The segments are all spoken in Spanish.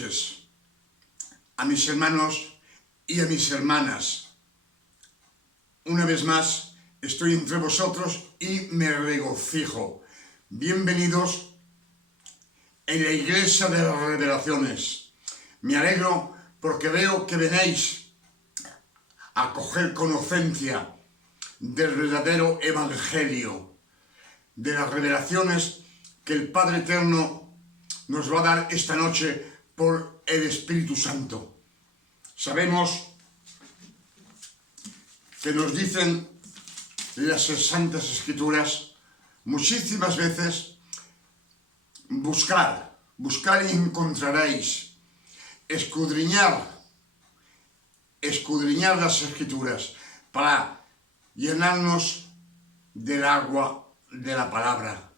noches a mis hermanos y a mis hermanas. Una vez más estoy entre vosotros y me regocijo. Bienvenidos en la Iglesia de las Revelaciones. Me alegro porque veo que venéis a coger conocimiento del verdadero Evangelio, de las revelaciones que el Padre Eterno nos va a dar esta noche por el Espíritu Santo. Sabemos que nos dicen las Santas Escrituras muchísimas veces: buscar y encontraréis, escudriñar las Escrituras para llenarnos del agua de la palabra.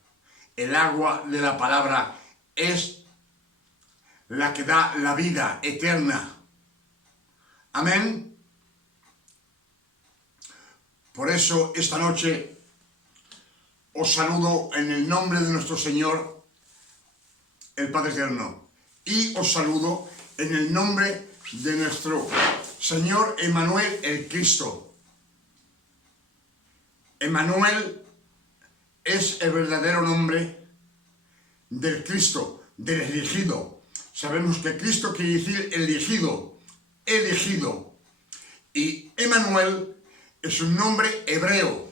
El agua de la palabra es la que da la vida eterna. Amén. Por eso esta noche os saludo en el nombre de nuestro Señor, el Padre Eterno, y os saludo en el nombre de nuestro Señor Emmanuel, el Cristo. Emmanuel es el verdadero nombre del Cristo, del elegido. Sabemos que Cristo quiere decir elegido. Y Emmanuel es un nombre hebreo.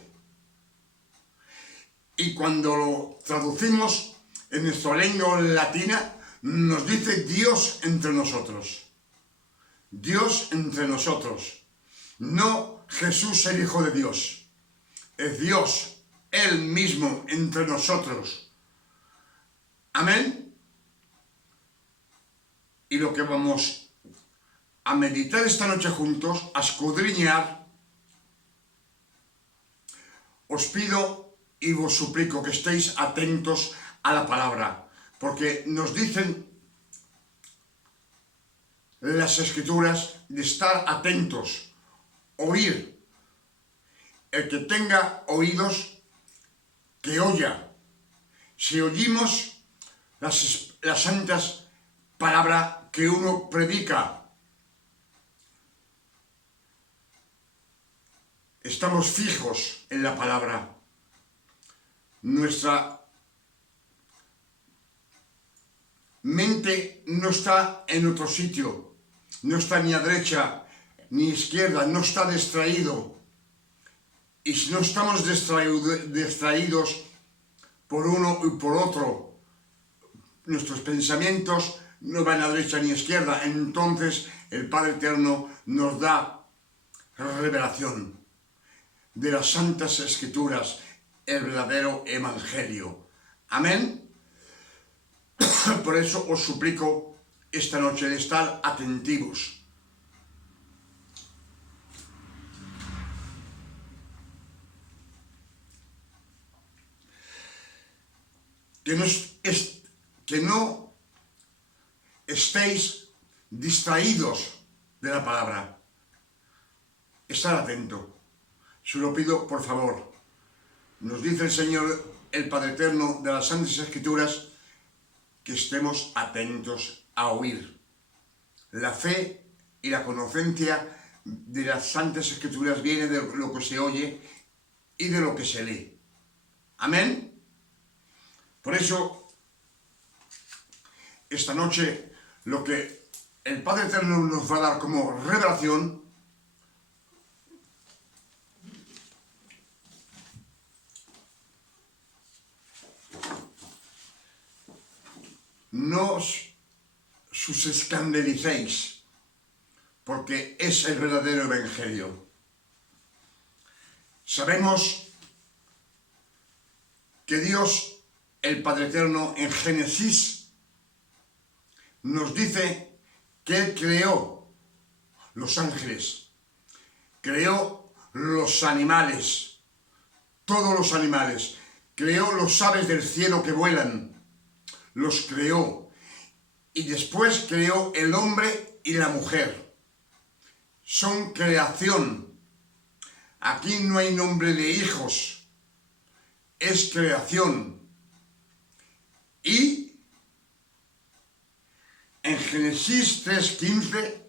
Y cuando lo traducimos en nuestra lengua latina, nos dice Dios entre nosotros. Dios entre nosotros. No Jesús el Hijo de Dios. Es Dios, Él mismo entre nosotros. Amén. Y lo que vamos a meditar esta noche juntos, a escudriñar, os pido y vos suplico que estéis atentos a la palabra, porque nos dicen las Escrituras de estar atentos, oír. El que tenga oídos, que oya. Si oímos las santas palabras que uno predica, estamos fijos en la palabra. Nuestra mente no está en otro sitio, no está ni a derecha ni a izquierda, no está distraído. Y si no estamos distraídos por uno y por otro, nuestros pensamientos no van a derecha ni a izquierda, entonces el Padre Eterno nos da revelación de las Santas Escrituras, el verdadero Evangelio. Amén. Por eso os suplico esta noche de estar atentivos. Que no estéis distraídos de la palabra. Estar atento. Se lo pido, por favor. Nos dice el Señor, el Padre Eterno, de las Santas Escrituras, que estemos atentos a oír. La fe y la conocencia de las Santas Escrituras viene de lo que se oye y de lo que se lee. Amén. Por eso, esta noche, lo que el Padre Eterno nos va a dar como revelación no os escandalicéis, porque es el verdadero Evangelio. Sabemos que Dios, el Padre Eterno, en Génesis nos dice que Él creó los ángeles, creó los animales, todos los animales, creó los aves del cielo que vuelan, los creó, y después creó el hombre y la mujer. Son creación. Aquí no hay nombre de hijos, es creación. Y En Génesis 3:15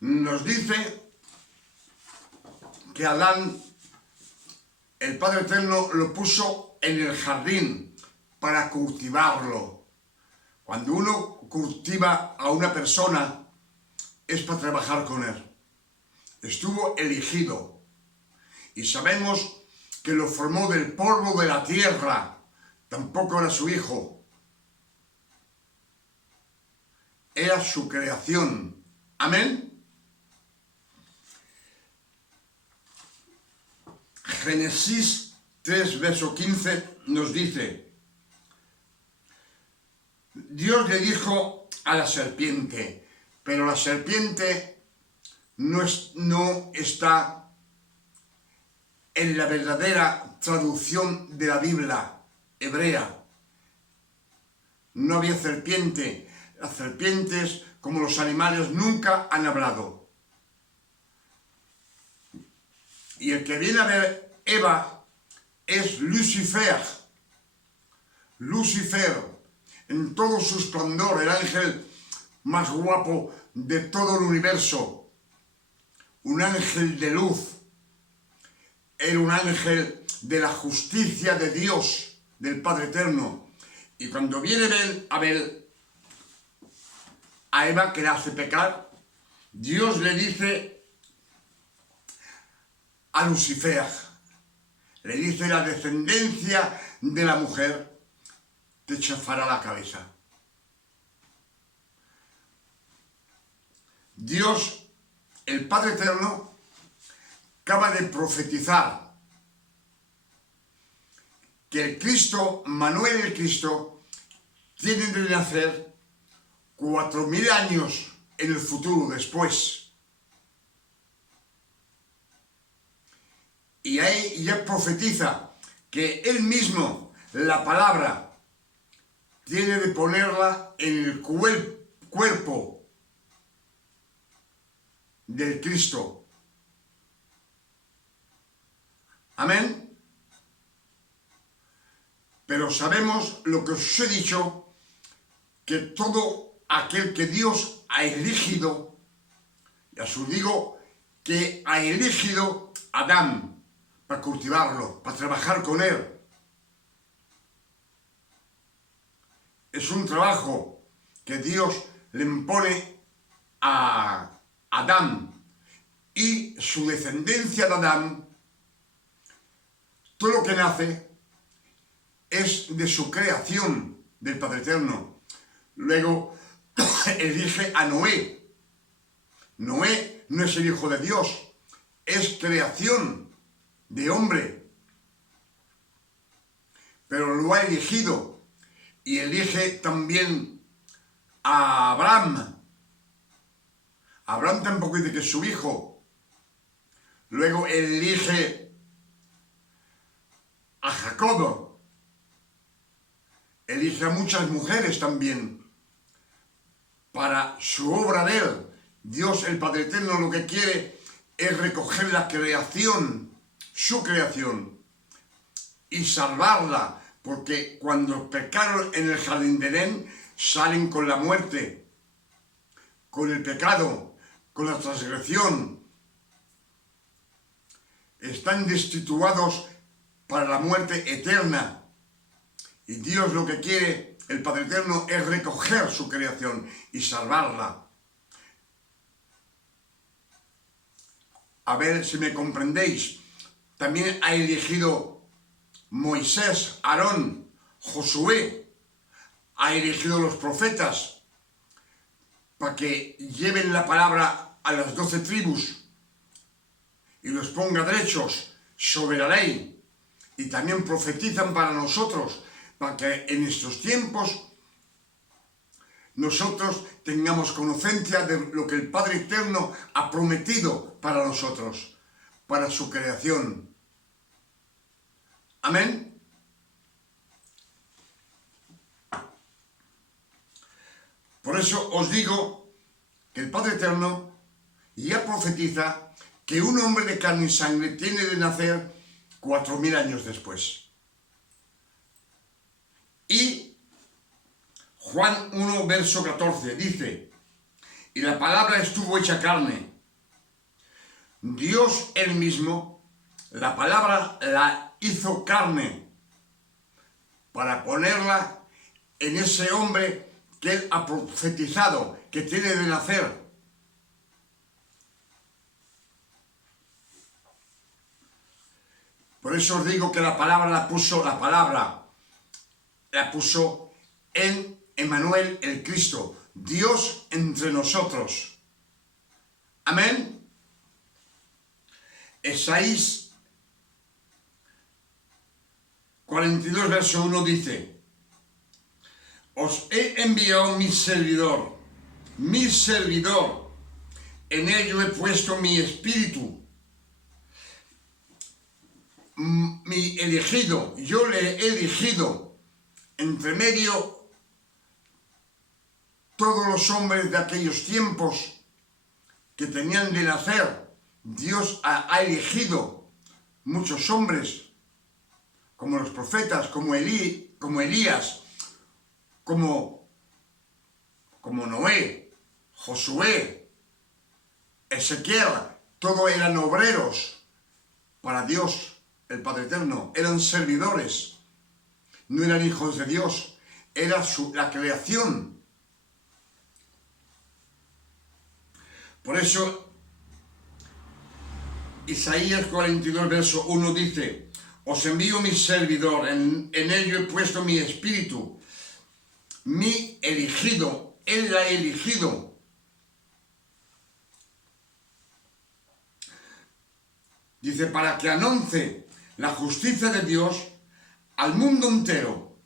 nos dice que Adán, el Padre Eterno, lo puso en el jardín para cultivarlo. Cuando uno cultiva a una persona es para trabajar con él. Estuvo elegido y sabemos que lo formó del polvo de la tierra. Tampoco era su hijo. Era su creación. Amén. Génesis 3, verso 15 nos dice: Dios le dijo a la serpiente, pero la serpiente no está en la verdadera traducción de la Biblia hebrea. No había serpiente. Las serpientes, como los animales, nunca han hablado. Y el que viene a ver Eva es Lucifer. Lucifer, en todo su esplendor, el ángel más guapo de todo el universo. Un ángel de luz. Era un ángel de la justicia de Dios, del Padre Eterno. Y cuando viene a ver a Eva, que la hace pecar, Dios le dice a Lucifer, le dice: la descendencia de la mujer te chafará la cabeza. Dios, el Padre Eterno, acaba de profetizar que el Cristo, Manuel el Cristo, tiene de nacer 4000 años en el futuro, después. Y ahí ya profetiza que él mismo, la palabra, tiene de ponerla en el cuerpo del Cristo. Amén. Pero sabemos lo que os he dicho, que todo aquel que Dios ha elegido, ya os digo que ha elegido a Adán para cultivarlo, para trabajar con él. Es un trabajo que Dios le impone a Adán y su descendencia de Adán. Todo lo que nace es de su creación, del Padre Eterno. Luego elige a Noé. Noé no es el hijo de Dios, es creación de hombre. Pero lo ha elegido y elige también a Abraham. Abraham tampoco dice que es su hijo. Luego elige a Jacob. Elige a muchas mujeres también para su obra de él. Dios, el Padre Eterno, lo que quiere es recoger la creación, su creación, y salvarla, porque cuando pecaron en el jardín de Edén, salen con la muerte, con el pecado, con la transgresión. Están destituidos para la muerte eterna. Y Dios lo que quiere, el Padre Eterno, es recoger su creación y salvarla. A ver si me comprendéis. También ha elegido Moisés, Aarón, Josué. Ha elegido los profetas para que lleven la palabra a las 12 tribus y los ponga derechos sobre la ley. Y también profetizan para nosotros, para que en estos tiempos nosotros tengamos conocimiento de lo que el Padre Eterno ha prometido para nosotros, para su creación. Amén. Por eso os digo que el Padre Eterno ya profetiza que un hombre de carne y sangre tiene de nacer 4000 años después. Y Juan 1, verso 14 dice: y la palabra estuvo hecha carne. Dios él mismo, la palabra la hizo carne para ponerla en ese hombre que él ha profetizado, que tiene de nacer. Por eso os digo que la palabra la puso en Emmanuel el Cristo, Dios entre nosotros. Amén. Isaías 42, verso 1 dice: os he enviado mi servidor, en ello he puesto mi espíritu, mi elegido, yo le he elegido, entre medio todos los hombres de aquellos tiempos que tenían de nacer. Dios ha elegido muchos hombres, como los profetas, como Elías, como Noé, Josué, Ezequiel. Todos eran obreros para Dios, el Padre Eterno. Eran servidores, no eran hijos de Dios, era la creación. Por eso Isaías 42, verso 1 dice: os envío mi servidor, en ello he puesto mi espíritu, mi elegido, él la ha elegido. Dice, para que anuncie la justicia de Dios al mundo entero.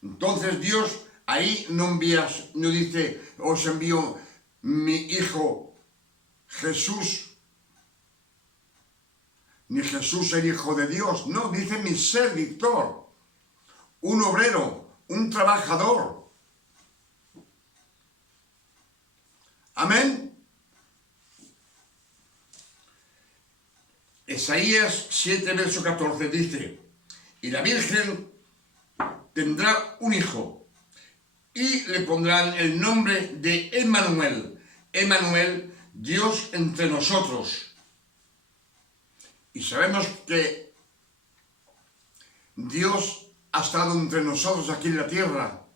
Entonces Dios ahí no dice, os envío mi hijo Jesús, ni Jesús el Hijo de Dios. No, dice mi servidor, un obrero, un trabajador. Amén. Isaías 7, verso 14 dice: y la Virgen tendrá un hijo y le pondrán el nombre de Emmanuel. Emmanuel, Dios entre nosotros. Y sabemos que Dios ha estado entre nosotros aquí en la tierra.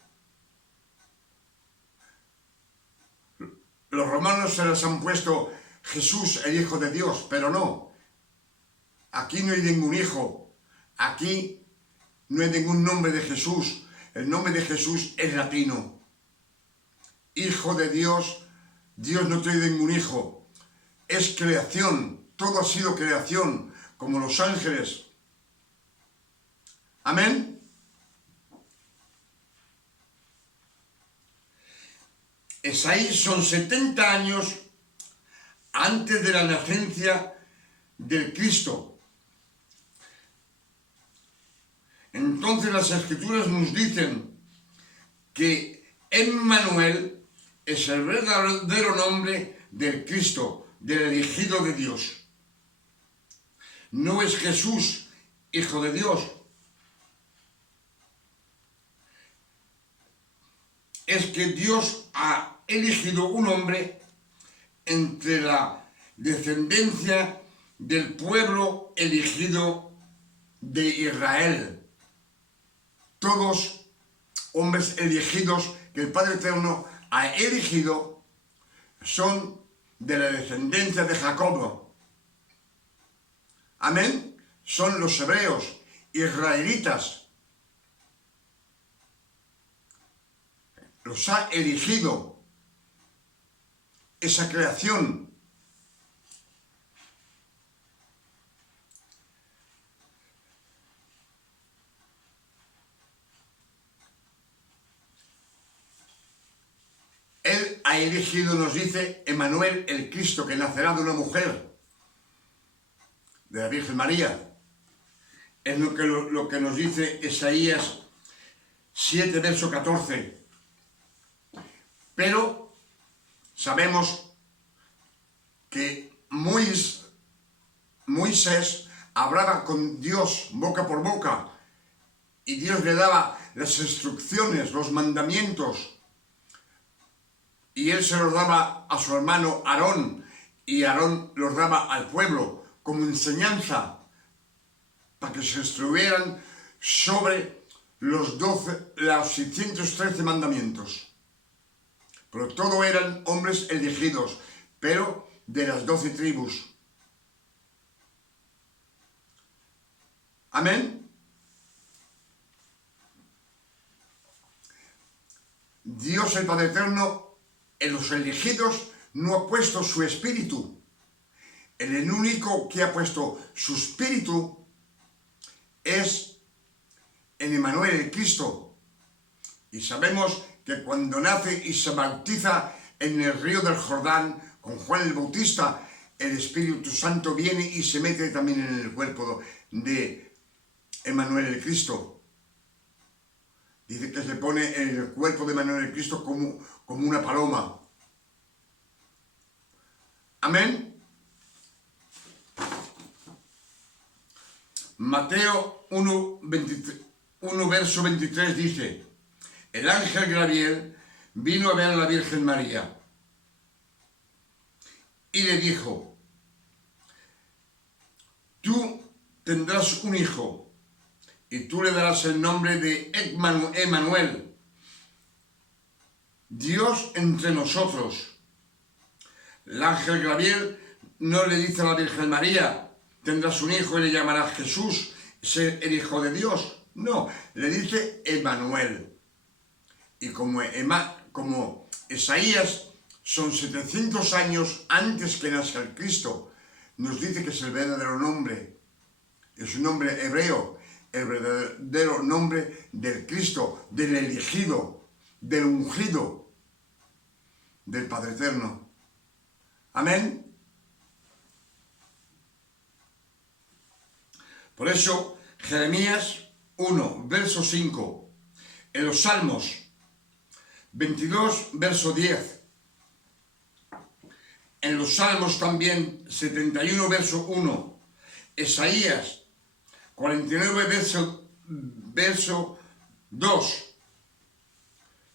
Los romanos se les han puesto Jesús, el Hijo de Dios, pero no. Aquí no hay ningún hijo. Aquí no hay ningún nombre de Jesús. El nombre de Jesús es latino. Hijo de Dios. Dios no tiene ningún hijo. Es creación. Todo ha sido creación, como los ángeles. Amén. Isaías son 70 años antes de la nacencia del Cristo. Entonces las Escrituras nos dicen que Emmanuel es el verdadero nombre del Cristo, del elegido de Dios. No es Jesús, Hijo de Dios. Es que Dios ha elegido un hombre entre la descendencia del pueblo elegido de Israel. Todos hombres elegidos que el Padre Eterno ha elegido son de la descendencia de Jacob. Amén. Son los hebreos, israelitas. Los ha elegido esa creación. Él ha elegido, nos dice Emmanuel, el Cristo, que nacerá de una mujer, de la Virgen María. Es lo que nos dice Isaías 7, verso 14. Pero sabemos que Moisés hablaba con Dios boca por boca y Dios le daba las instrucciones, los mandamientos y él se los daba a su hermano Aarón, y Aarón los daba al pueblo como enseñanza para que se instruyeran sobre los 613 mandamientos. Pero todos eran hombres elegidos, pero de las 12 tribus. Amén. Dios el Padre Eterno en los elegidos no ha puesto su espíritu. El único que ha puesto su espíritu es en Emmanuel, el Cristo. Y sabemos que cuando nace y se bautiza en el río del Jordán con Juan el Bautista, el Espíritu Santo viene y se mete también en el cuerpo de Emmanuel, el Cristo. Dice que se pone en el cuerpo de Emmanuel, el Cristo, como una paloma. Amén. Mateo 1, verso 23 dice: el ángel Gabriel vino a ver a la Virgen María y le dijo: tú tendrás un hijo y tú le darás el nombre de Emmanuel, Dios entre nosotros. El ángel Gabriel no le dice a la Virgen María: tendrás un hijo y le llamarás Jesús, ser el Hijo de Dios. No, le dice Emmanuel. Y como Isaías son 700 años antes que nazca el Cristo, nos dice que es el verdadero nombre, es un nombre hebreo, el verdadero nombre del Cristo, del elegido, del ungido, del Padre Eterno. Amén. Por eso, Jeremías 1, verso 5, en los Salmos 22, verso 10, en los Salmos también 71, verso 1, Isaías 49, verso 2,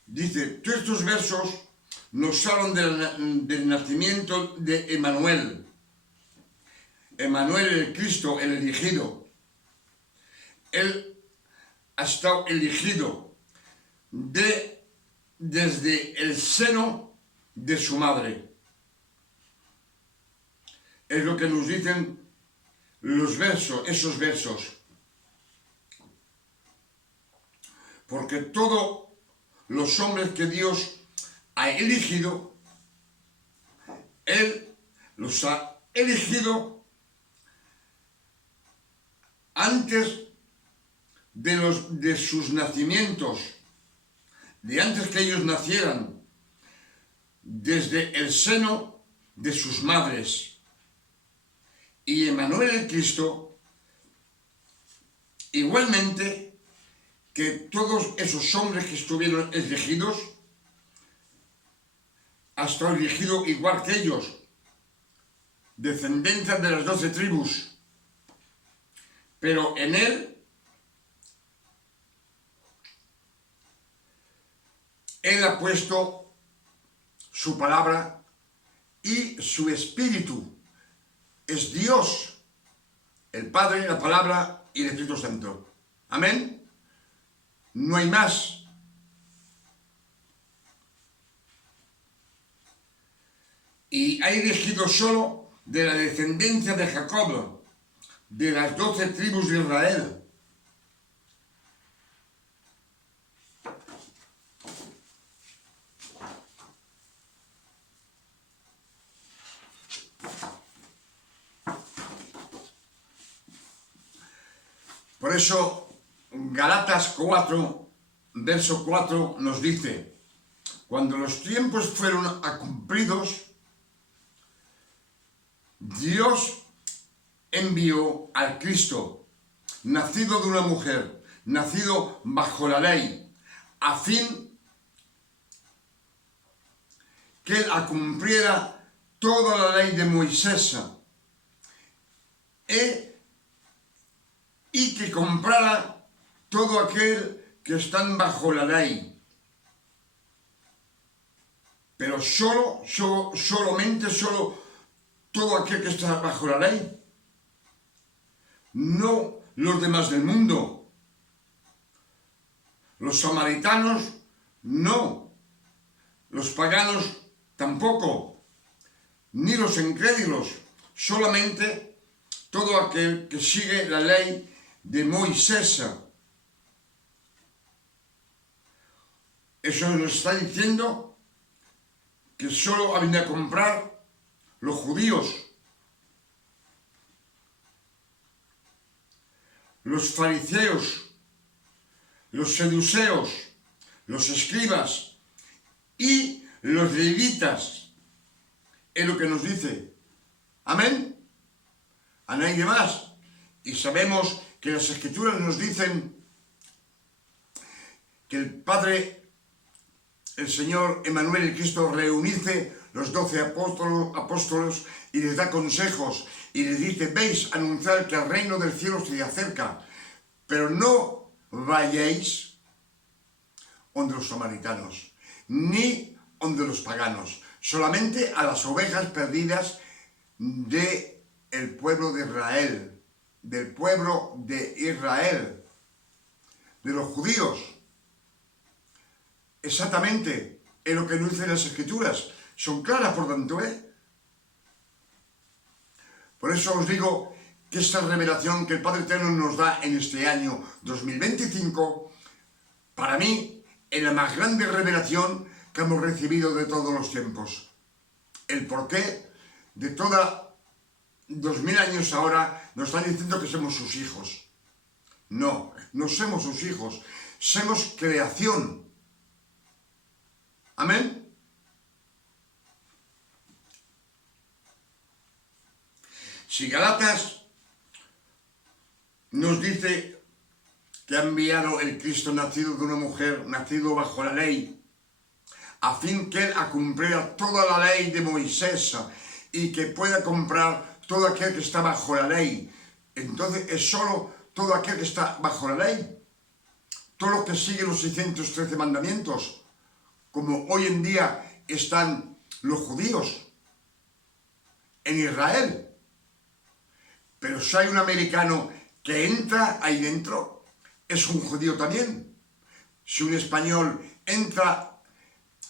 dice: todos estos versos nos hablan del nacimiento de Emmanuel, el Cristo, el elegido. Él ha estado elegido desde el seno de su madre. Es lo que nos dicen esos versos. Porque todos los hombres que Dios ha elegido, Él los ha elegido antes de sus nacimientos, de antes que ellos nacieran, desde el seno de sus madres. Y Emmanuel el Cristo, igualmente que todos esos hombres que estuvieron elegidos, ha estado elegido igual que ellos, descendencia de las 12 tribus. Pero en él ha puesto su palabra y su espíritu. Es Dios, el Padre, la palabra y el Espíritu Santo. Amén. No hay más. Y ha elegido solo de la descendencia de Jacob, de las 12 tribus de Israel. Por eso, Galatas 4, verso 4 nos dice: cuando los tiempos fueron cumplidos, Dios envió al Cristo, nacido de una mujer, nacido bajo la ley, a fin que él cumpliera toda la ley de Moisés y que comprara todo aquel que están bajo la ley, pero solamente todo aquel que está bajo la ley, no los demás del mundo. Los samaritanos no, los paganos tampoco, ni los incrédulos, solamente todo aquel que sigue la ley de Moisés. Eso nos está diciendo que solo han venido a comprar los judíos, los fariseos, los saduceos, los escribas y los levitas. Es lo que nos dice. Amén. A nadie más. Y sabemos que las Escrituras nos dicen que el Padre, el Señor Emmanuel, el Cristo, reunice los 12 apóstoles y les da consejos y les dice: veis, anunciar que el reino del cielo se acerca, pero no vayáis donde los samaritanos, ni donde los paganos, solamente a las ovejas perdidas del pueblo de Israel, del pueblo de Israel, de los judíos. Exactamente, es lo que nos dicen las Escrituras. Son claras, por tanto, Por eso os digo que esta revelación que el Padre Eterno nos da en este año 2025, para mí, es la más grande revelación que hemos recibido de todos los tiempos. El porqué de toda 2000 años ahora nos están diciendo que somos sus hijos. No, no somos sus hijos, somos creación. Amén. Si Galatas nos dice que ha enviado el Cristo nacido de una mujer, nacido bajo la ley, a fin que él cumpliera toda la ley de Moisés y que pueda comprar todo aquel que está bajo la ley. Entonces es solo todo aquel que está bajo la ley, todos los que siguen los 613 mandamientos, como hoy en día están los judíos en Israel. Pero si hay un americano que entra ahí dentro, es un judío también. Si un español entra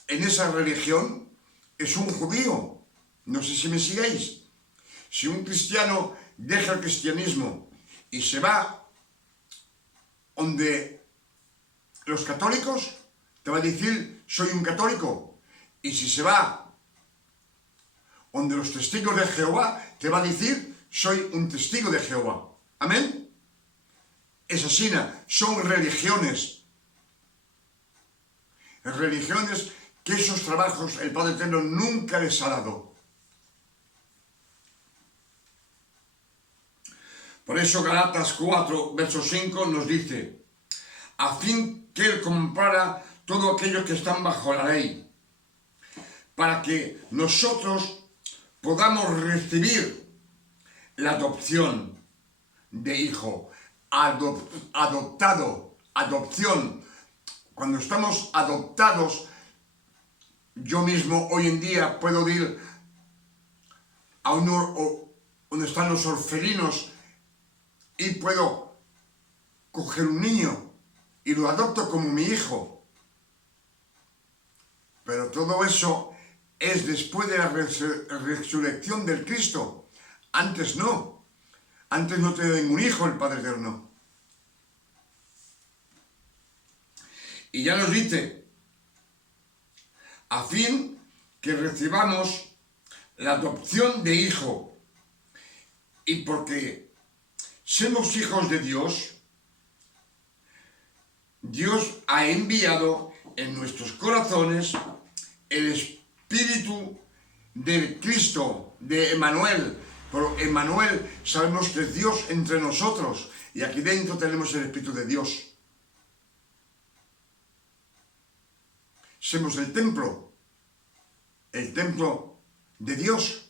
en esa religión, es un judío. No sé si me sigáis. Si un cristiano deja el cristianismo y se va donde los católicos, te va a decir: soy un católico. Y si se va donde los testigos de Jehová, te va a decir: soy un testigo de Jehová. Amén. Es así, son religiones. Religiones que esos trabajos el Padre Eterno nunca les ha dado. Por eso Galatas 4, verso 5 nos dice: a fin que él comprara todo aquello que están bajo la ley, para que nosotros podamos recibir la adopción de hijo, adoptado, adopción. Cuando estamos adoptados, yo mismo hoy en día puedo ir a donde están los orfelinos y puedo coger un niño y lo adopto como mi hijo. Pero todo eso es después de la resurrección del Cristo. Antes no. Antes no tenía ningún hijo el Padre Eterno. Y ya nos dice: a fin que recibamos la adopción de hijo. Y porque somos hijos de Dios, Dios ha enviado en nuestros corazones el Espíritu del Cristo, de Emmanuel. Pero Emmanuel sabemos que es Dios entre nosotros, y aquí dentro tenemos el Espíritu de Dios. Somos el templo de Dios.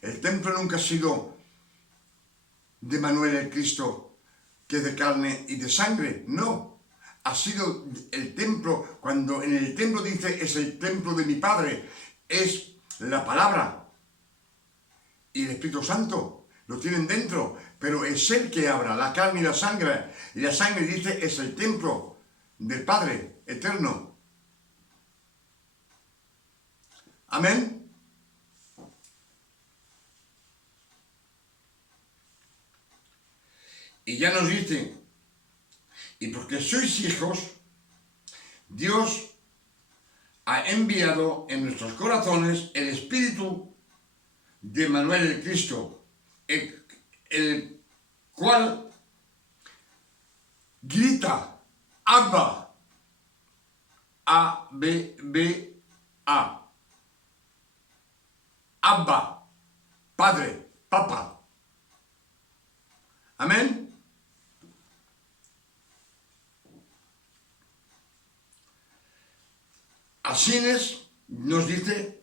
El templo nunca ha sido de Emmanuel el Cristo, que es de carne y de sangre, no. Ha sido el templo, cuando en el templo dice: es el templo de mi Padre. es la palabra y el Espíritu Santo. Lo tienen dentro, pero es Él que habla, la carne y la sangre. Y la sangre, dice, es el templo del Padre eterno. Amén. Y ya nos dice, y porque sois hijos, Dios ha enviado en nuestros corazones el Espíritu de Emmanuel el Cristo, el cual grita, Abba, A-B-B-A, Abba, Padre, Papa. Amén. Así nos dice,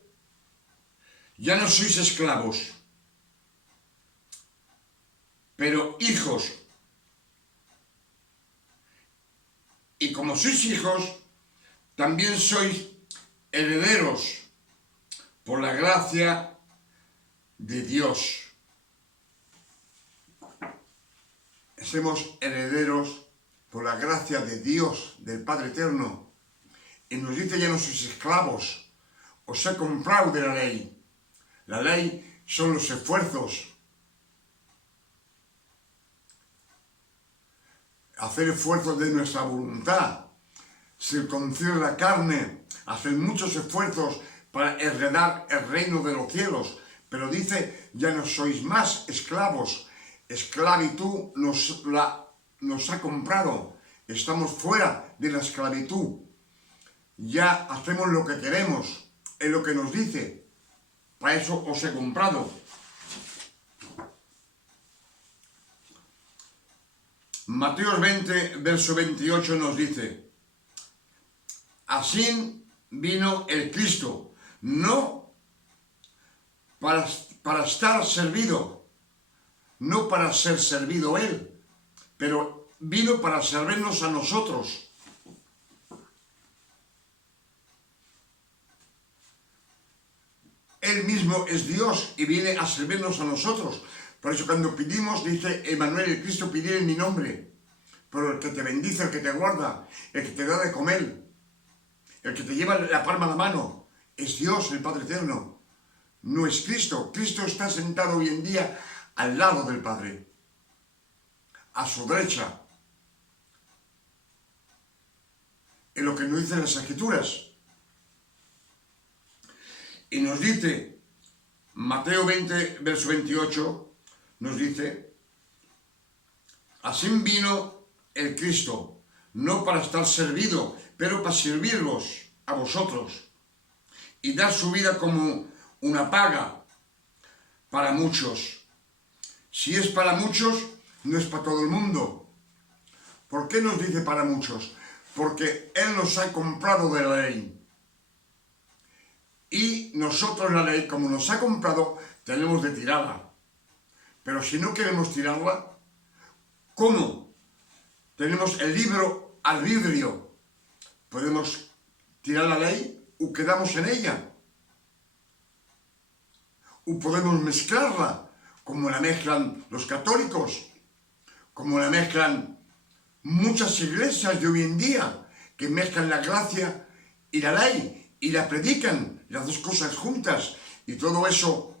ya no sois esclavos, pero hijos. Y como sois hijos, también sois herederos por la gracia de Dios. Somos herederos por la gracia de Dios, del Padre Eterno. Y nos dice, ya no sois esclavos, os he comprado de la ley. La ley son los esfuerzos. Hacer esfuerzos de nuestra voluntad, circuncidar la carne, hacer muchos esfuerzos para heredar el reino de los cielos. Pero dice, ya no sois más esclavos. Esclavitud nos ha comprado. Estamos fuera de la esclavitud. Ya hacemos lo que queremos, es lo que nos dice. Para eso os he comprado. Mateo 20, verso 28 nos dice, así vino el Cristo, no para estar servido, no para ser servido Él, pero vino para servirnos a nosotros. Él mismo es Dios y viene a servirnos a nosotros. Por eso cuando pedimos, dice Emmanuel el Cristo, pedir en mi nombre. Pero el que te bendice, el que te guarda, el que te da de comer, el que te lleva la palma a la mano, es Dios, el Padre Eterno. No es Cristo. Cristo está sentado hoy en día al lado del Padre, a su derecha. Es lo que nos dicen las Escrituras. Y nos dice, Mateo 20, verso 28, nos dice, así vino el Cristo, no para estar servido, pero para servirlos a vosotros y dar su vida como una paga para muchos. Si es para muchos, no es para todo el mundo. ¿Por qué nos dice para muchos? Porque Él nos ha comprado de la ley. Y nosotros la ley, como nos ha comprado, tenemos de tirarla. Pero si no queremos tirarla, ¿cómo? Tenemos el libro albedrío. Podemos tirar la ley o quedamos en ella. O podemos mezclarla, como la mezclan los católicos, como la mezclan muchas iglesias de hoy en día, que mezclan la gracia y la ley. Y la predican, las dos cosas juntas. Y todo eso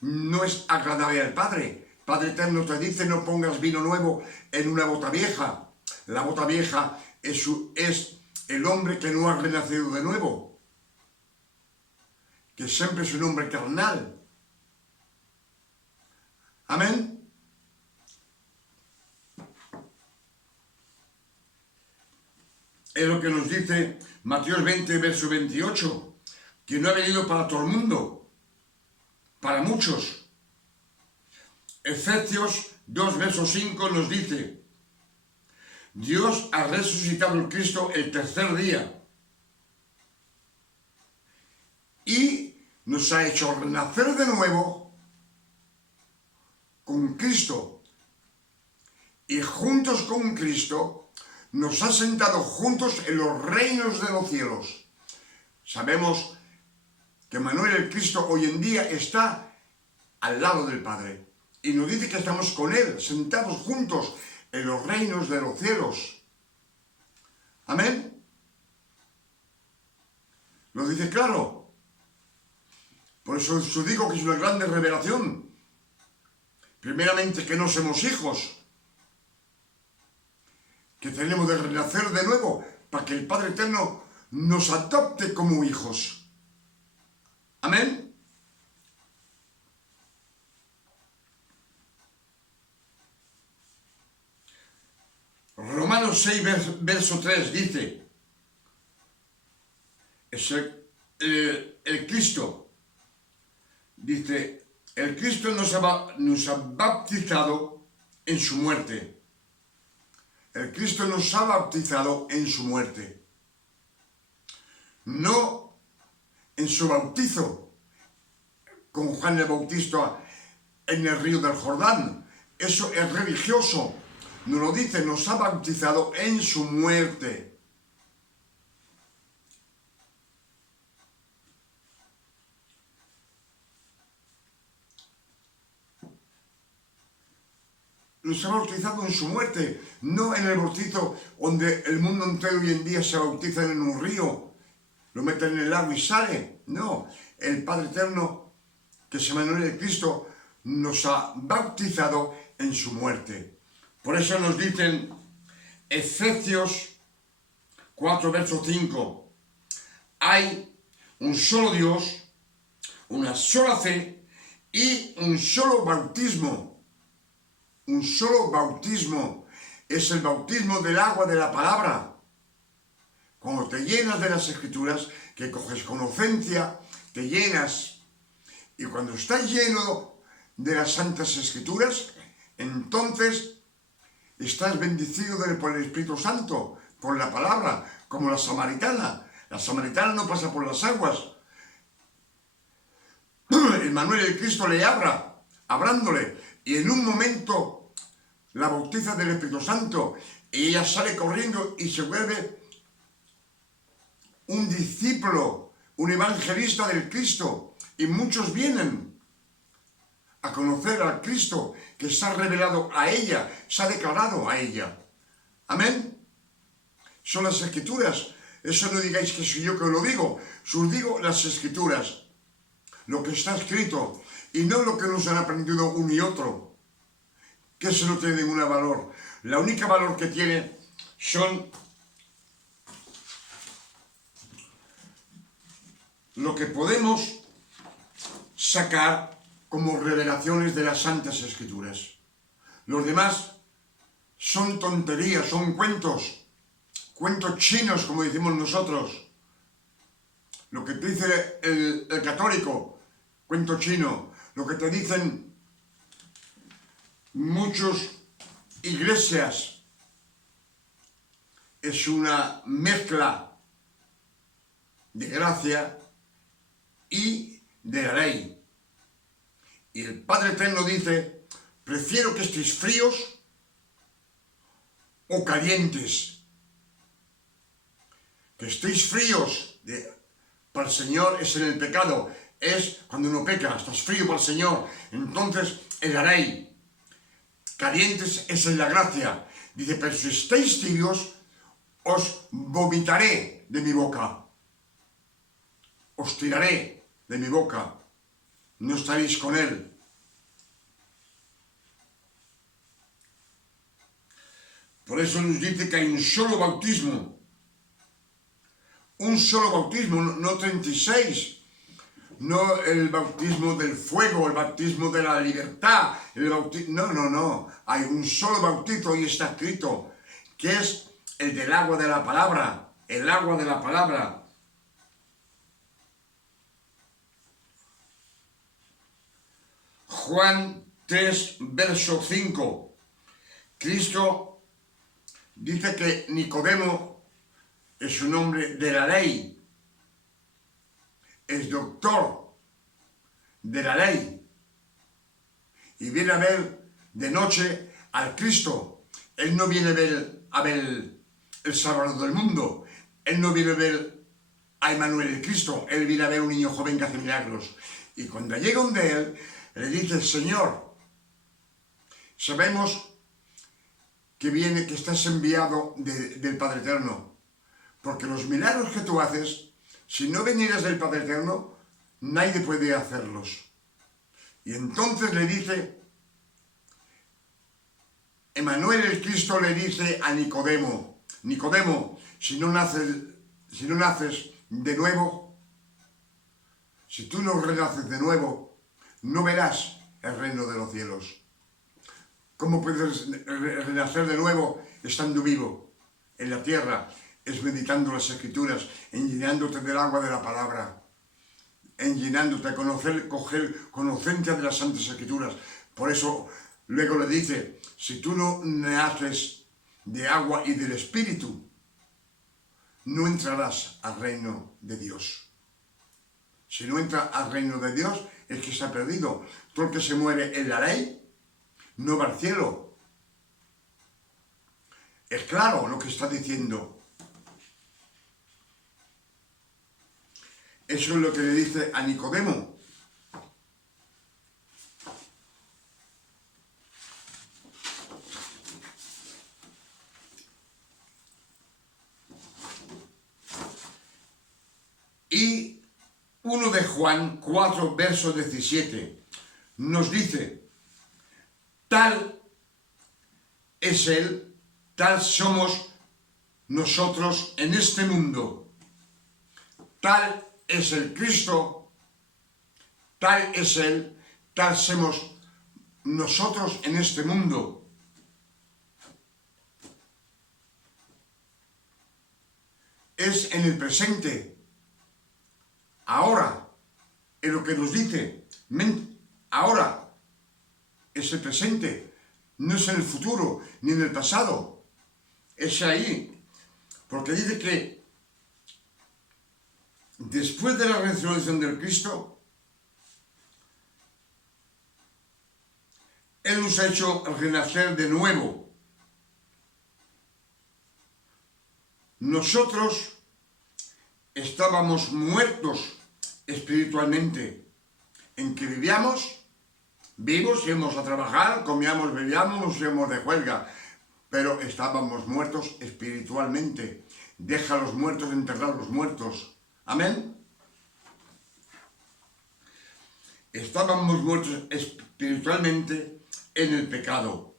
no es agradable al Padre. Padre Eterno te dice, no pongas vino nuevo en una bota vieja. La bota vieja es el hombre que no ha renacido de nuevo. Que siempre es un hombre carnal. Amén. Es lo que nos dice Mateo 20, verso 28, que no ha venido para todo el mundo, para muchos. Efesios 2, verso 5 nos dice, Dios ha resucitado en Cristo el tercer día y nos ha hecho renacer de nuevo con Cristo. Y juntos con Cristo nos ha sentado juntos en los reinos de los cielos. Sabemos que Manuel el Cristo hoy en día está al lado del Padre. Y nos dice que estamos con Él, sentados juntos en los reinos de los cielos. Amén. Lo dice claro. Por eso os digo que es una grande revelación. Primeramente que no somos hijos, que tenemos de renacer de nuevo para que el Padre Eterno nos adopte como hijos. Amén. Romanos 6, verso 3 dice, es el Cristo, dice, el Cristo nos ha bautizado en su muerte. El Cristo nos ha bautizado en su muerte. No en su bautizo con Juan el Bautista en el río del Jordán. Eso es religioso. Nos lo dice, nos ha bautizado en su muerte. Nos ha bautizado en su muerte, no en el bautizo donde el mundo entero hoy en día se bautiza en un río, lo meten en el agua y sale. No, el Padre Eterno, que es Manuel el Cristo, nos ha bautizado en su muerte. Por eso nos dicen Efesios 4, verso 5, hay un solo Dios, una sola fe y un solo bautismo. Un solo bautismo es el bautismo del agua de la palabra. Cuando te llenas de las Escrituras, que coges conocencia, te llenas. Y cuando estás lleno de las Santas Escrituras, entonces estás bendecido por el Espíritu Santo, por la palabra, como la samaritana. La samaritana no pasa por las aguas. El Manuel el Cristo le hablándole, y en un momento la bautiza del Espíritu Santo, y ella sale corriendo y se vuelve un discípulo, un evangelista del Cristo, y muchos vienen a conocer al Cristo que se ha revelado a ella, se ha declarado a ella. Amén. Son las Escrituras. Eso no digáis que soy yo que lo digo. Os digo las Escrituras, lo que está escrito, y no lo que nos han aprendido uno y otro, que eso no tiene ningún valor. La única valor que tiene son lo que podemos sacar como revelaciones de las Santas Escrituras. Los demás son tonterías, son cuentos chinos, como decimos nosotros. Lo que te dice el católico, cuento chino. Lo que te dicen muchas iglesias es una mezcla de gracia y de la ley. Y el Padre Eterno dice, prefiero que estéis fríos o calientes. Que estéis fríos para el Señor es en el pecado. Es cuando uno peca, estás frío para el Señor. Entonces, en la ley. Calientes es en la gracia. Dice, pero si estáis tibios, os vomitaré de mi boca. Os tiraré de mi boca. No estaréis con Él. Por eso nos dice que hay un solo bautismo. Un solo bautismo, no 36. No el bautismo del fuego, el bautismo de la libertad. No. Hay un solo bautizo y está escrito, que es el del agua de la palabra. El agua de la palabra. Juan 3, verso 5. Cristo dice que Nicodemo es un hombre de la ley, es doctor de la ley, y viene a ver de noche al Cristo. Él no viene a ver el Salvador del mundo, él no viene a ver a Emmanuel el Cristo. Él viene a ver un niño joven que hace milagros. Y cuando llega donde él, le dice, Señor, sabemos que estás enviado del Padre Eterno. Porque los milagros que tú haces, si no vinieras del Padre Eterno, nadie puede hacerlos. Y entonces le dice, Emmanuel el Cristo le dice a Nicodemo, Nicodemo, si no naces de nuevo, si tú no renaces de nuevo, no verás el reino de los cielos. ¿Cómo puedes renacer de nuevo estando vivo en la tierra? Es meditando las Escrituras, en llenándote del agua de la palabra, en llenándote a coger conocencia de las Santas Escrituras. Por eso luego le dice, si tú no naces de agua y del Espíritu, no entrarás al reino de Dios. Si no entra al reino de Dios, es que está perdido. Todo el que se muere en la ley, no va al cielo. Es claro lo que está diciendo. Eso es lo que le dice a Nicodemo. Y 1 de Juan 4, verso 17, nos dice, tal es Él, tal somos nosotros en este mundo. Tal es el Cristo, tal es Él, tal somos nosotros en este mundo. Es en el presente. Ahora, es lo que nos dice, ahora es el presente, no es en el futuro, ni en el pasado, es ahí, porque dice que después de la resurrección del Cristo, Él nos ha hecho renacer de nuevo. Nosotros estábamos muertos espiritualmente, en que vivíamos, vivos, íbamos a trabajar, comíamos, bebíamos, íbamos de juerga, pero estábamos muertos espiritualmente. Deja a los muertos enterrar a los muertos. Amén. Estábamos muertos espiritualmente en el pecado.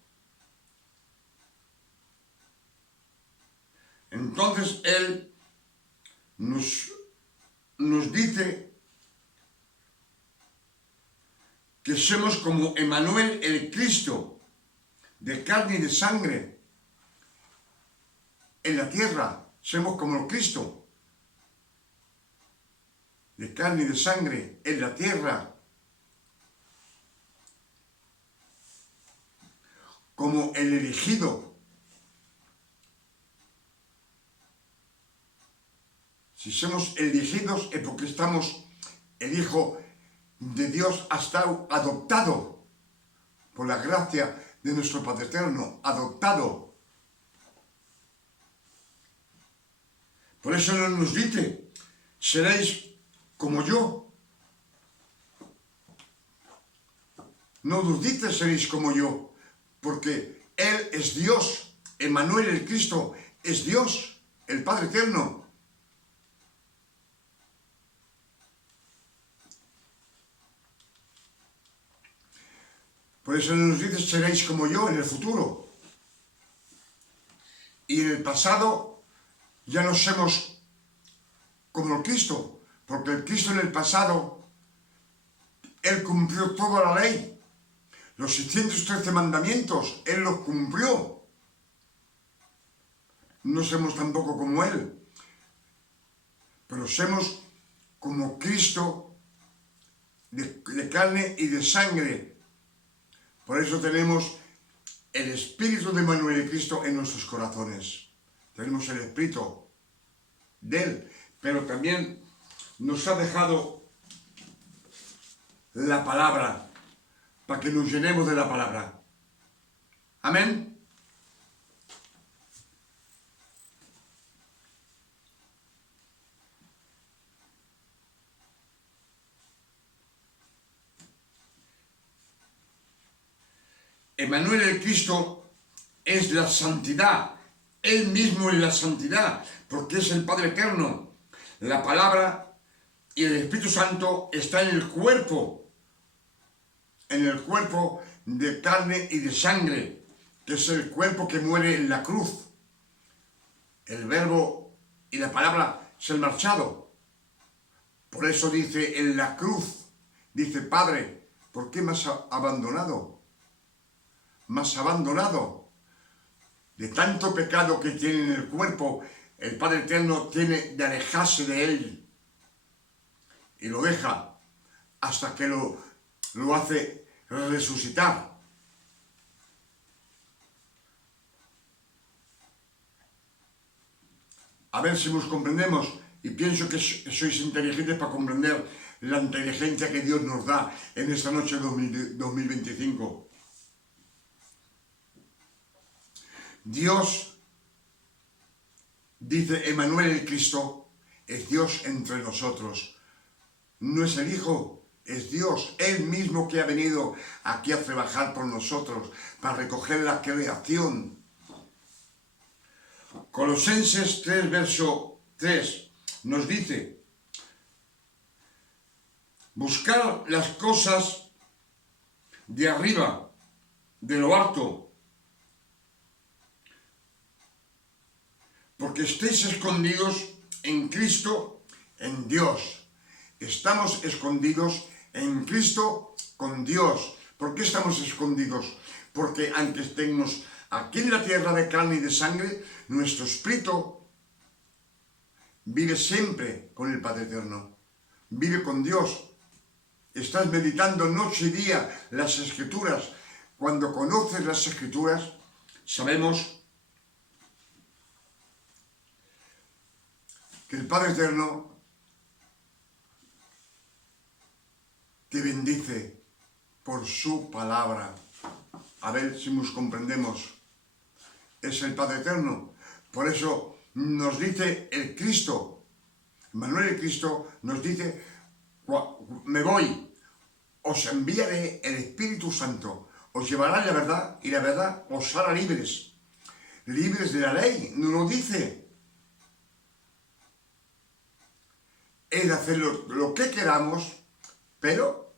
Entonces Él nos dice que somos como Emmanuel el Cristo, de carne y de sangre, en la tierra. Somos como el Cristo, de carne y de sangre, en la tierra. Como el elegido. Si somos elegidos es porque el Hijo de Dios ha estado adoptado por la gracia de nuestro Padre Eterno, adoptado. Por eso nos dice, seréis como yo. No nos dice seréis como yo, porque Él es Dios, Emmanuel el Cristo es Dios, el Padre Eterno. Por eso nos dice, seréis como yo en el futuro. Y en el pasado ya no somos como el Cristo, porque el Cristo en el pasado, Él cumplió toda la ley. Los 613 mandamientos, Él los cumplió. No somos tampoco como Él, pero somos como Cristo de carne y de sangre. Por eso tenemos el Espíritu de Emmanuel y Cristo en nuestros corazones. Tenemos el Espíritu de Él, pero también nos ha dejado la palabra, para que nos llenemos de la palabra. Amén. Emmanuel el Cristo es la santidad. Él mismo es la santidad, porque es el Padre Eterno. La palabra y el Espíritu Santo está en el cuerpo de carne y de sangre, que es el cuerpo que muere en la cruz. El verbo y la palabra es el marchado. Por eso dice en la cruz, dice: Padre, ¿por qué me has abandonado? Me has abandonado. De tanto pecado que tiene en el cuerpo, el Padre Eterno tiene de alejarse de él. Y lo deja hasta que lo hace resucitar. A ver si nos comprendemos, y pienso que sois inteligentes para comprender la inteligencia que Dios nos da en esta noche 2025. Dios, dice Emmanuel el Cristo, es Dios entre nosotros. No es el Hijo, es Dios, Él mismo que ha venido aquí a trabajar por nosotros, para recoger la creación. Colosenses 3, verso 3, nos dice: buscar las cosas de arriba, de lo alto, porque estéis escondidos en Cristo, en Dios. Estamos escondidos en Cristo con Dios. ¿Por qué estamos escondidos? Porque aunque estemos aquí en la tierra de carne y de sangre, nuestro espíritu vive siempre con el Padre Eterno. Vive con Dios. Estás meditando noche y día las Escrituras. Cuando conoces las Escrituras, sabemos que el Padre Eterno te bendice por su palabra. A ver si nos comprendemos. Es el Padre Eterno. Por eso nos dice el Cristo, Emmanuel el Cristo, nos dice: me voy, os enviaré el Espíritu Santo, os llevará la verdad, y la verdad os hará libres. Libres de la ley, nos lo dice. Es hacer lo que queramos, pero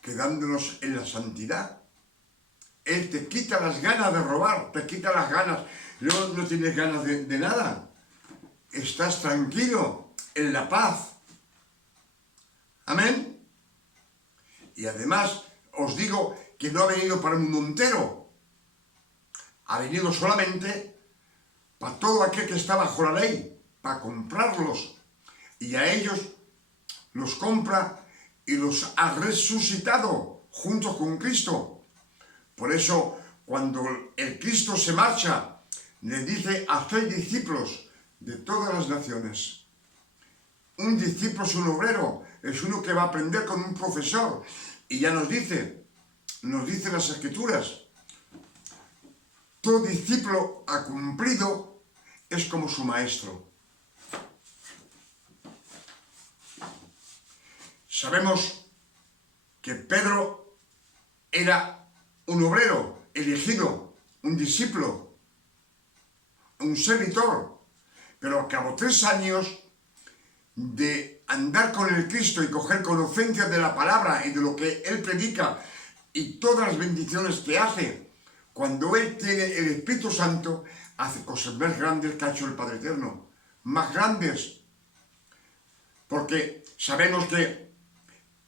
quedándonos en la santidad. Él te quita las ganas de robar, te quita las ganas, luego no tienes ganas de nada. Estás tranquilo, en la paz. Amén. Y además os digo que no ha venido para el mundo entero. Ha venido solamente para todo aquel que está bajo la ley, para comprarlos. Y a ellos los compra y los ha resucitado junto con Cristo. Por eso, cuando el Cristo se marcha, le dice: haced discípulos de todas las naciones. Un discípulo es un obrero, es uno que va a aprender con un profesor. Y ya nos dice las Escrituras: todo discípulo ha cumplido, es como su maestro. Sabemos que Pedro era un obrero elegido, un discípulo, un servitor, pero acabó 3 años de andar con el Cristo y coger conocencia de la palabra y de lo que Él predica y todas las bendiciones que hace. Cuando Él tiene el Espíritu Santo, hace cosas más grandes que ha hecho el Padre Eterno, más grandes, porque sabemos que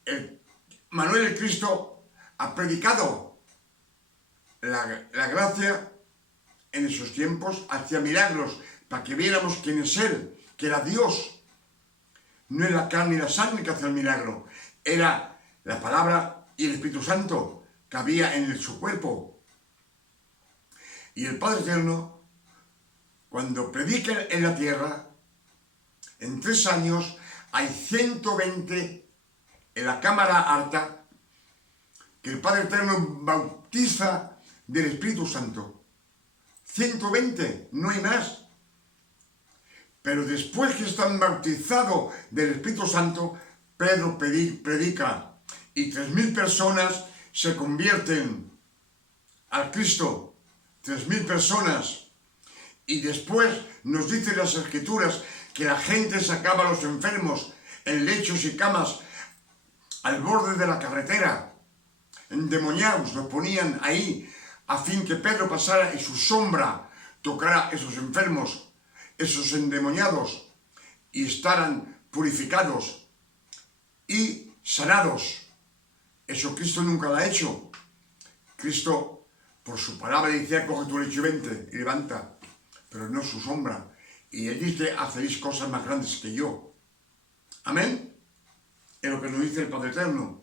Emmanuel el Cristo ha predicado la gracia en esos tiempos, hacía milagros para que viéramos quién es Él, que era Dios. No es la carne y la sangre que hace el milagro, era la palabra y el Espíritu Santo que había en su cuerpo. Y el Padre Eterno, cuando predica en la tierra, en 3 años hay 120 en la cámara alta que el Padre Eterno bautiza del Espíritu Santo. 120, no hay más. Pero después que están bautizados del Espíritu Santo, Pedro predica y 3.000 personas se convierten. al Cristo, 3.000 personas. Y después nos dicen las Escrituras que la gente sacaba a los enfermos en lechos y camas al borde de la carretera. Endemoniados los ponían ahí a fin que Pedro pasara y su sombra tocara a esos enfermos, esos endemoniados, y estaran purificados y sanados. Eso Cristo nunca lo ha hecho. Cristo, por su palabra, decía: coge tu lecho y vente, y levanta, pero no su sombra. Y él dice: haceréis cosas más grandes que yo. Amén. Es lo que nos dice el Padre Eterno.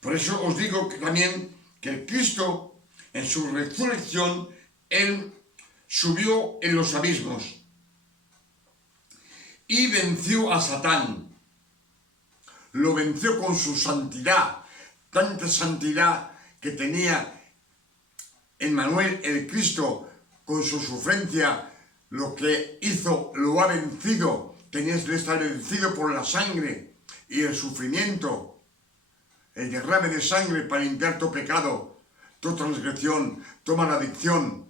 Por eso os digo que también que el Cristo, en su resurrección, él subió en los abismos y venció a Satán. Lo venció con su santidad, tanta santidad que tenía Emmanuel, el Cristo, con su sufrencia. Lo que hizo lo ha vencido. Tenías que estar vencido por la sangre y el sufrimiento, el derrame de sangre para limpiar tu pecado, tu transgresión, tu maledicción,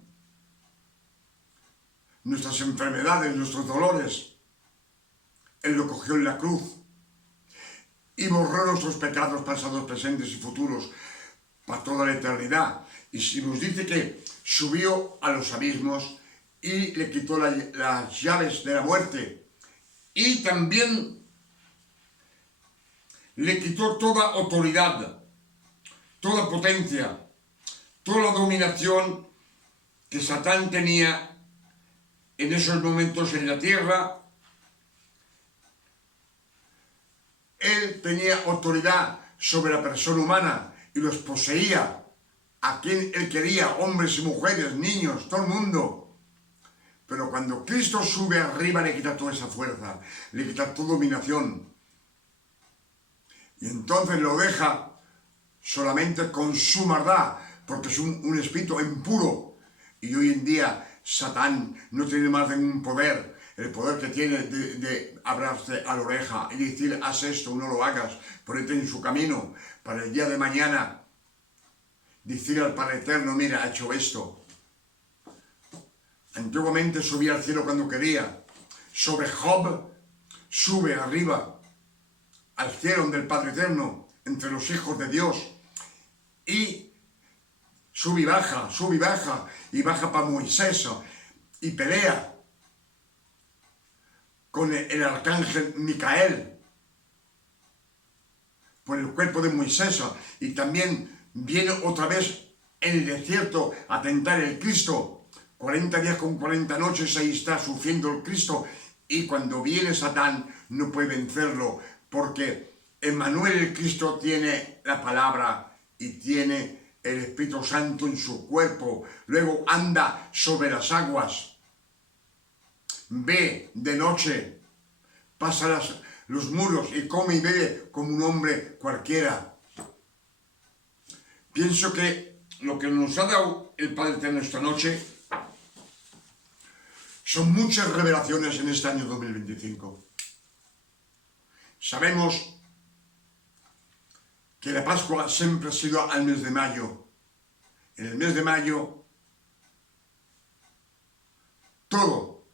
nuestras enfermedades, nuestros dolores. Él lo cogió en la cruz y borró nuestros pecados pasados, presentes y futuros para toda la eternidad. Y si nos dice que subió a los abismos y le quitó las llaves de la muerte, y también le quitó toda autoridad, toda potencia, toda dominación que Satán tenía en esos momentos en la tierra. Él tenía autoridad sobre la persona humana y los poseía a quien él quería, hombres y mujeres, niños, todo el mundo. Pero cuando Cristo sube arriba, le quita toda esa fuerza, le quita toda dominación. Y entonces lo deja solamente con su maldad, porque es un espíritu impuro. Y hoy en día Satán no tiene más ningún poder. El poder que tiene de hablarse a la oreja y decir: haz esto, no lo hagas, ponete en su camino, para el día de mañana decir al Padre Eterno: mira, ha hecho esto. Antiguamente subía al cielo cuando quería. Sobre Job sube arriba al cielo del Padre Eterno, entre los hijos de Dios, y sube y baja para Moisés y pelea con el arcángel Micael por el cuerpo de Moisés. Y también viene otra vez en el desierto a tentar el Cristo. 40 días con 40 noches ahí está sufriendo el Cristo, y cuando viene Satán no puede vencerlo, porque Emmanuel, el Cristo, tiene la palabra y tiene el Espíritu Santo en su cuerpo. Luego anda sobre las aguas, ve de noche, pasa los muros y come y bebe como un hombre cualquiera. Pienso que lo que nos ha dado el Padre Eterno esta noche son muchas revelaciones en este año 2025. Sabemos que la Pascua siempre ha sido al mes de mayo. En el mes de mayo, todo.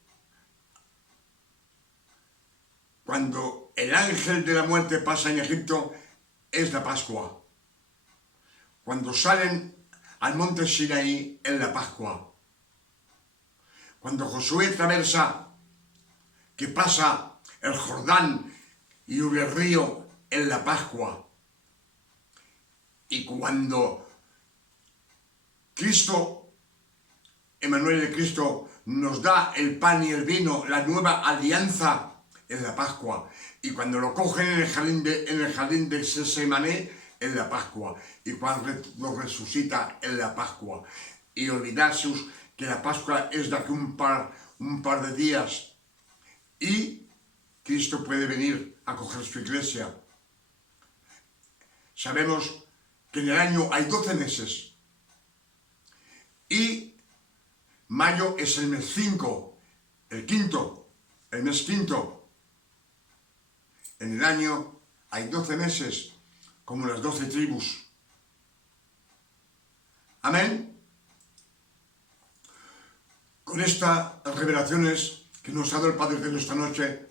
Cuando el ángel de la muerte pasa en Egipto, es la Pascua. Cuando salen al monte Sinaí, es la Pascua. Cuando Josué traversa, que pasa el Jordán y el río, en la Pascua. Y cuando Cristo, Emmanuel el Cristo, nos da el pan y el vino, la nueva alianza, en la Pascua. Y cuando lo cogen en el jardín de Sesemané, en la Pascua. Y cuando lo resucita, en la Pascua. Y olvidarse que la Pascua es de aquí un par de días, y Cristo puede venir a coger su iglesia. Sabemos que en el año hay 12 meses, y mayo es el mes 5, el mes quinto. En el año hay 12 meses, como las 12 tribus. Amén. Con estas revelaciones que nos ha dado el Padre Eterno esta noche,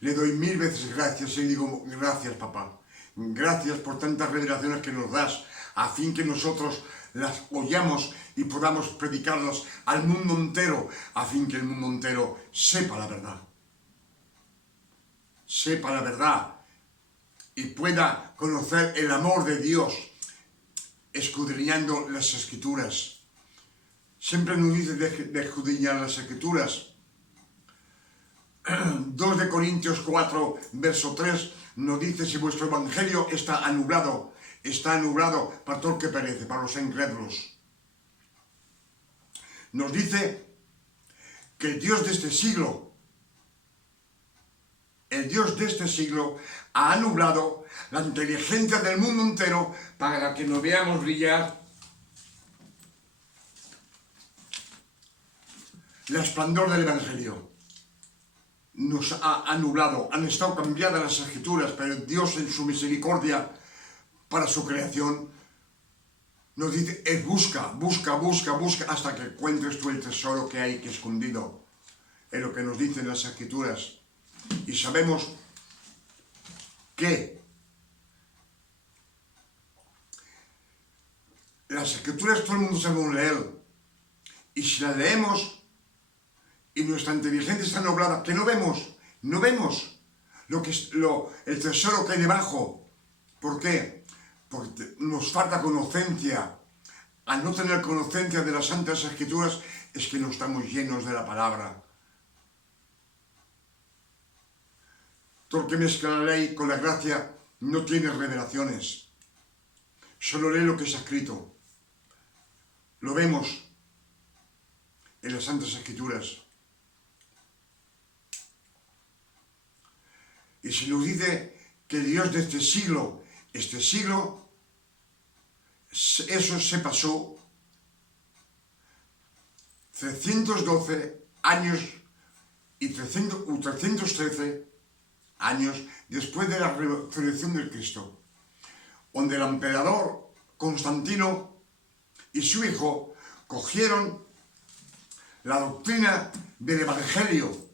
le doy 1000 veces gracias y digo, gracias, papá. Gracias por tantas revelaciones que nos das, a fin que nosotros las oyamos y podamos predicarlas al mundo entero, a fin que el mundo entero sepa la verdad. Sepa la verdad y pueda conocer el amor de Dios, escudriñando las Escrituras. Siempre nos dice de escudriñar las Escrituras. 2 de Corintios 4, verso 3, nos dice: si vuestro evangelio está nublado para todo el que perece, para los incrédulos. Nos dice que el Dios de este siglo, ha nublado la inteligencia del mundo entero para que nos veamos brillar el esplendor del evangelio. Nos ha nublado, han estado cambiadas las Escrituras, pero Dios en su misericordia para su creación nos dice: busca hasta que encuentres tú el tesoro que hay que escondido. Es lo que nos dicen las Escrituras. Y sabemos que las Escrituras todo el mundo sabe leer, y si las leemos y nuestra inteligencia está nublada, que no vemos el tesoro que hay debajo. ¿Por qué? Porque nos falta conocencia. Al no tener conocencia de las Santas Escrituras, es que no estamos llenos de la palabra. Todo el que mezcla la ley con la gracia no tiene revelaciones. Solo lee lo que está escrito. Lo vemos en las Santas Escrituras. Y se nos dice que Dios de este siglo, eso se pasó 312 años y 313 años después de la resurrección de Cristo, donde el emperador Constantino y su hijo cogieron la doctrina del Evangelio.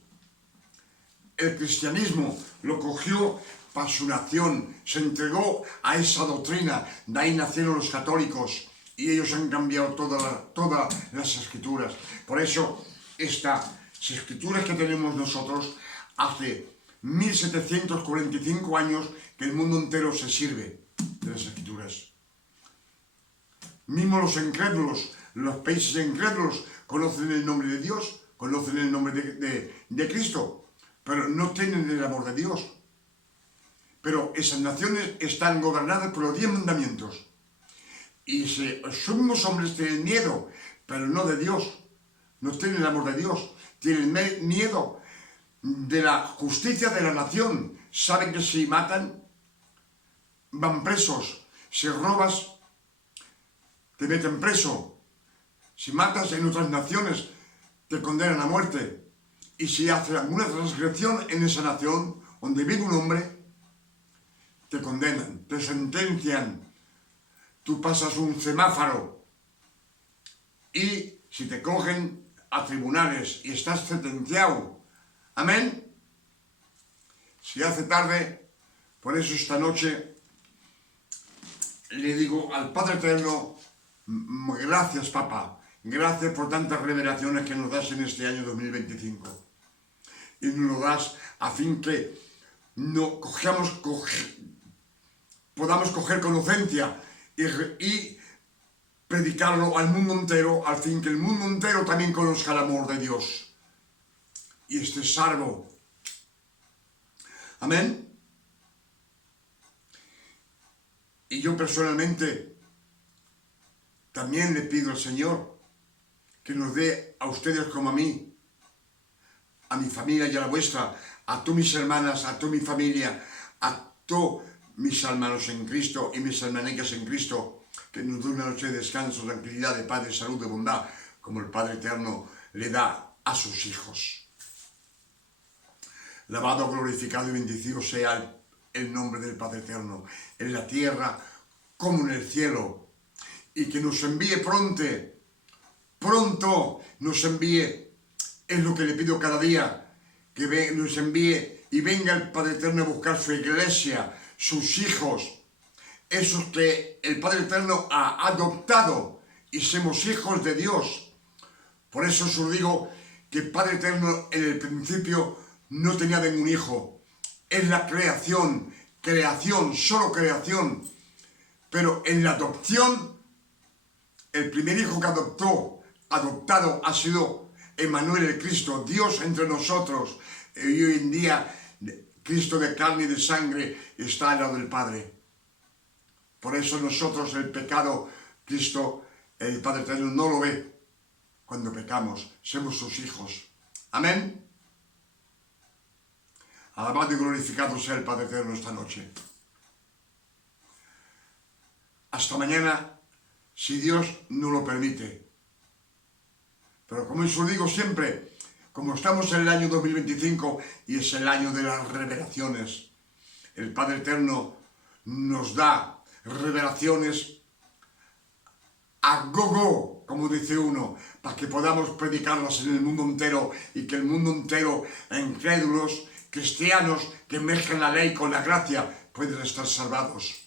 El cristianismo lo cogió para su nación, se entregó a esa doctrina, de ahí nacieron los católicos y ellos han cambiado todas las Escrituras. Por eso estas Escrituras que tenemos nosotros, hace 1745 años que el mundo entero se sirve de las Escrituras. Mismo los incrédulos, los países incrédulos conocen el nombre de Dios, conocen el nombre de Cristo, pero no tienen el amor de Dios. Pero esas naciones están gobernadas por los 10 mandamientos. Y esos mismos hombres tienen miedo, pero no de Dios. No tienen el amor de Dios. Tienen miedo de la justicia de la nación. Saben que si matan, van presos. Si robas, te meten preso. Si matas en otras naciones, te condenan a muerte. Y si haces alguna transgresión en esa nación donde vive un hombre, te condenan, te sentencian. Tú pasas un semáforo y si te cogen a tribunales y estás sentenciado, amén. Si hace tarde, por eso esta noche le digo al Padre Eterno: gracias, papá, gracias por tantas revelaciones que nos das en este año 2025. Y nos lo das a fin que no podamos coger conocencia y predicarlo al mundo entero, al fin que el mundo entero también conozca el amor de Dios y esté salvo. Amén. Y yo personalmente también le pido al Señor que nos dé a ustedes como a mí, a mi familia y a la vuestra, a todas mis hermanas, a toda mi familia, a todos mis hermanos en Cristo y mis hermanecas en Cristo, que nos dé una noche de descanso, tranquilidad, de paz, de salud, de bondad, como el Padre Eterno le da a sus hijos. Alabado, glorificado y bendecido sea el nombre del Padre Eterno, en la tierra como en el cielo. y que nos envíe pronto nos envíe. Es lo que le pido cada día, que nos envíe y venga el Padre Eterno a buscar su iglesia, sus hijos, esos que el Padre Eterno ha adoptado y somos hijos de Dios. Por eso os digo que el Padre Eterno en el principio no tenía ningún hijo. Es la creación, solo creación. Pero en la adopción, el primer hijo que adoptado ha sido Emmanuel, el Cristo, Dios entre nosotros. Y hoy en día, Cristo de carne y de sangre está al lado del Padre. Por eso nosotros el pecado, Cristo, el Padre Eterno no lo ve cuando pecamos. Somos sus hijos. Amén. Alabado y glorificado sea el Padre Eterno esta noche. Hasta mañana, si Dios no lo permite. Pero como eso digo siempre, como estamos en el año 2025 y es el año de las revelaciones, el Padre Eterno nos da revelaciones a gogo, como dice uno, para que podamos predicarlas en el mundo entero y que el mundo entero, incrédulos, cristianos, que mezclan la ley con la gracia, pueden estar salvados.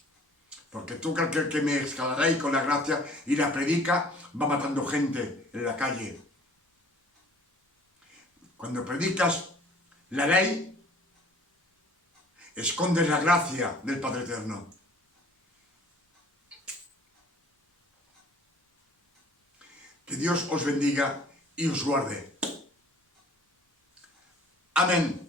Porque tú crees que el que mezcla la ley con la gracia y la predica va matando gente en la calle. Cuando predicas la ley, escondes la gracia del Padre Eterno. Que Dios os bendiga y os guarde. Amén.